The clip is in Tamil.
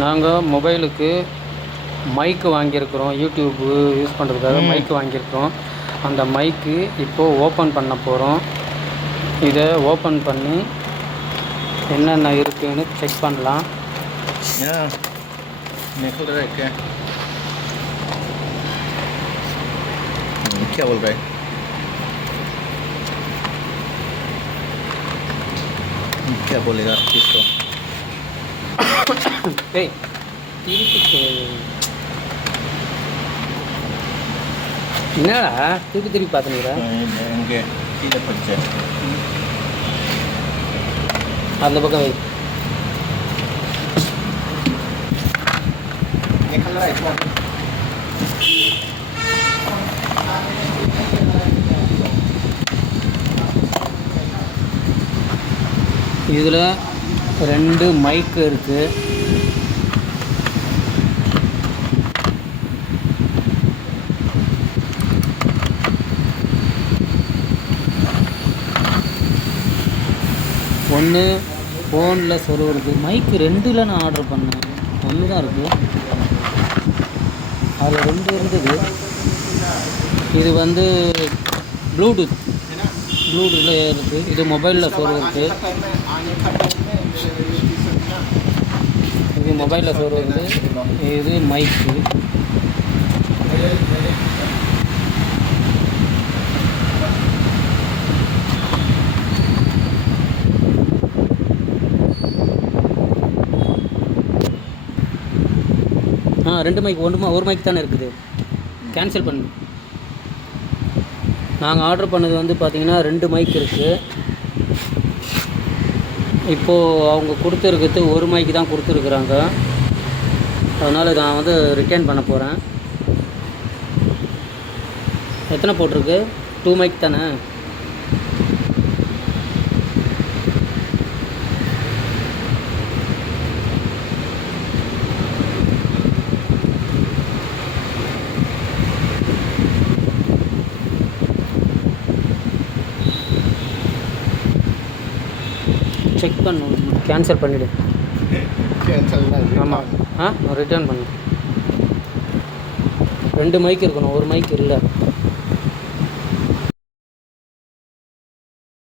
நாங்கள் மொபைலுக்கு மைக்கு வாங்கியிருக்கிறோம். யூடியூப்பு யூஸ் பண்ணுறதுக்காக மைக்கு வாங்கியிருக்கிறோம். அந்த மைக்கு இப்போது ஓப்பன் பண்ண போகிறோம். இதை ஓப்பன் பண்ணி என்னென்ன இருக்குதுன்னு செக் பண்ணலாம். क्या बोल रहा है? क्या बोलेगा किसको? என்னடா திருப்பி பார்த்துக்கிறா? இங்கே கீழே படித்தேன். அந்த பக்கம் வை. இதில் 2 மைக்கு இருக்குது. ஒன்று ஃபோனில் சொருகிறது. மைக்கு 2ல் நான் ஆர்டர் பண்ணேன். 1 தான் இருக்குது. அதில் 2 இருந்தது. இது வந்து ப்ளூடூத்தில் இருக்குது. இது மொபைலில் சொருகிறது. இது மொபைலில் சொருகிறது. இது மைக்கு. ரெண்டு மைக் ஒரு மைக் தானே இருக்குது. கேன்சல் பண்ணு. நாங்கள் ஆர்டர் பண்ணது வந்து பார்த்திங்கன்னா 2 மைக் இருக்குது. இப்போது அவங்க கொடுத்துருக்கிறது ஒரு மைக்கு தான் கொடுத்துருக்குறாங்க. அதனால் நான் வந்து ரிட்டர்ன் பண்ண போகிறேன். எத்தனை போட்டிருக்கு? 2 மைக் தானே. செக் பண்ணு. கேன்சல் பண்ணிவிடு. ஆமாம் ரிட்டர்ன் பண்ணு. 2 மைக் இருக்கணும், ஒரு மைக் இல்லை.